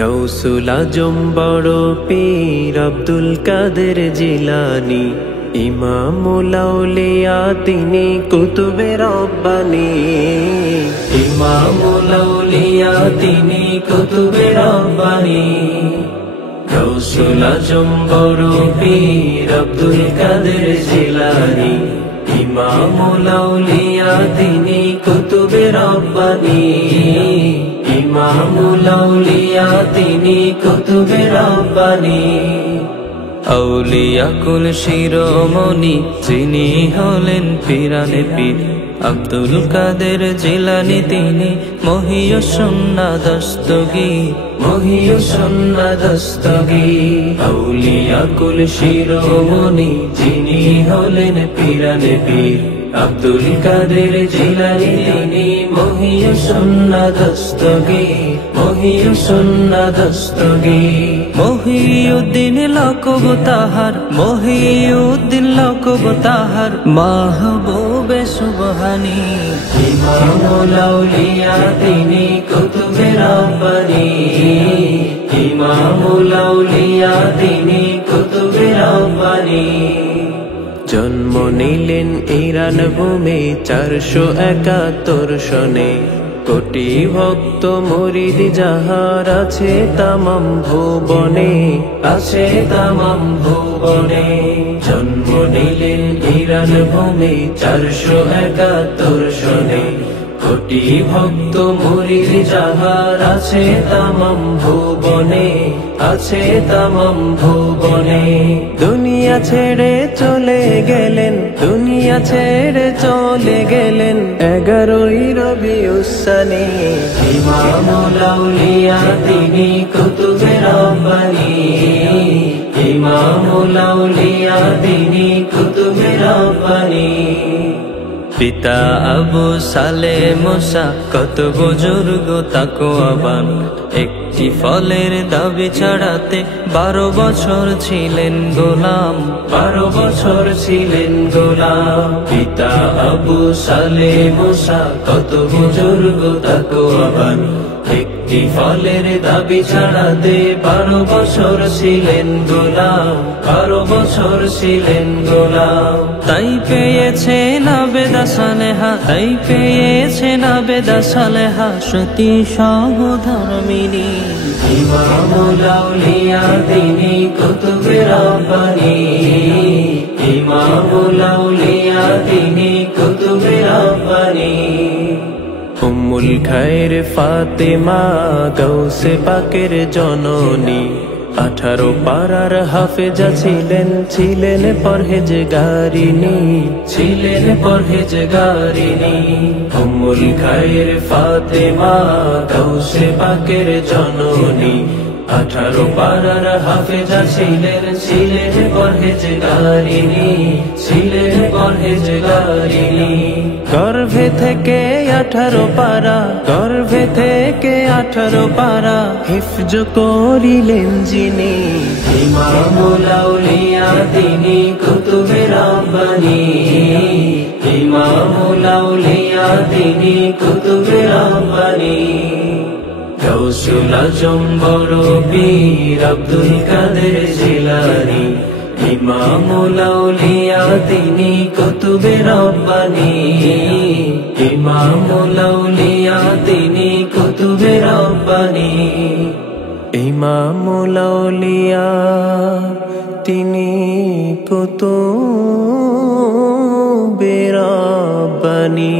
গৌসুল আজম বড় পীর আব্দুল কাদের জিলানী, ইমামুল আউলিয়া তিনি কুতুবে রব্বানী। ইমামুল আউলিয়া তিনি কুতুবে রব্বানী। গৌসুল আজম বড় পীর আব্দুল কাদের জিলানী, ইমামুল আউলিয়া তিনি কুতুবে রব্বানী। ইমামুল আউলিয়া তিনি কুতুবে রব্বানী। আউলিয়া কুল শিরোমণি যিনি হলেন পিরানে পীর আব্দুল কাদের জিলানী, তিনি মহিয়ুসুন্নাহ দস্তগীর, মহিয়ুসুন্নাহ দস্তগীর। আউলিয়া কুল শিরোমণি যিনি হলেন পিরানে পীর আব্দুল কাদের জিলানী, তিনি মহিয়ুসুন্নাহ দস্তগীর, মহিয়ুসুন্নাহ দস্তগীর। মহিউদ্দিন লকব তাহার, মহিউদ্দিন লকব তাহার, মাহবুবে সুবহানী। ইমামুল আউলিয়া তিনি কুতুবে রব্বানী। ইমামুল আউলিয়া তিনি কুতুবে রব্বানী। জন্ম নিলেন ইরান ভূমে 471 সনে, কোটি ভক্ত মুরিদ যাহার আছে তামাম ভুবনে, আছে তামাম ভুবনে। জন্ম নিলেন ইরান ভূমে 471 সনে, কোটি ভক্ত মুরিদ যাহার আছে তামাম ভুবনে, আছে তামাম ভুবনে। দুনিয়া ছেড়ে চলে গেলেন, দুনিয়া ছেড়ে চলে গেলেন 11ই রবিউস সানি। ইমামুল আউলিয়া তিনি কুতুবে রব্বানী। ইমামুল আউলিয়া তিনি কুতুবে রব্বানী। পিতা আবু সালে মুসা কত বুজুর্গ তাকওয়াবান, একটি ফলের দাবি ছাড়াতে 12 বছর ছিলেন গোলাম, 12 বছর ছিলেন গোলাম। পিতা আবু সালে মুসা কত বুজুর্গ তাকওয়াবান, একটি ফলের দাবি ছাড়াতে 12 বছর ছিলেন গোলাম, 12 বছর ছিলেন গোলাম। তাই পেয়েছে না বেদা সালেহা, তাই পেয়েছে না বেদা সালেহা, সতী সহধর্মিনী। ইমামুল আউলিয়া তিনি কুতুবে রব্বানী। ইমামুল আউলিয়া তিনি কুতুবে রব্বানী। উম্মুল খায়ের ফাতেমা গৌসে পাকের জননী, 18 পারার হাফেজা ছিলেন, ছিলেন পরহেজগারিনী, ছিলেন পরহেজগারিনী। উম্মুল খায়ের ফাতেমা গৌসে পাকের জননী, 18 পারার হাফেজা ছিলেন, ছিলেন পরহেজগারিনী, ছিলেন পরহেজগারিনী। গর্ভে থেকে 18 পারা, গর্ভে থেকে 18 পারা হিফজ করিলেন যিনি। ইমামুল আউলিয়া তিনি কুতুবে রব্বানী। ইমামুল আউলিয়া তিনি কুতুবে রব্বানী। গৌসুল আজম বড় পীর আব্দুল কাদের জিলানী, ইমামুল আউলিয়া তিনি কুতুবে রব্বানী। ইমামুল আউলিয়া তিনি কুতুবে রব্বানী। ইমামুল আউলিয়া তিনি কুতুবে রব্বানী।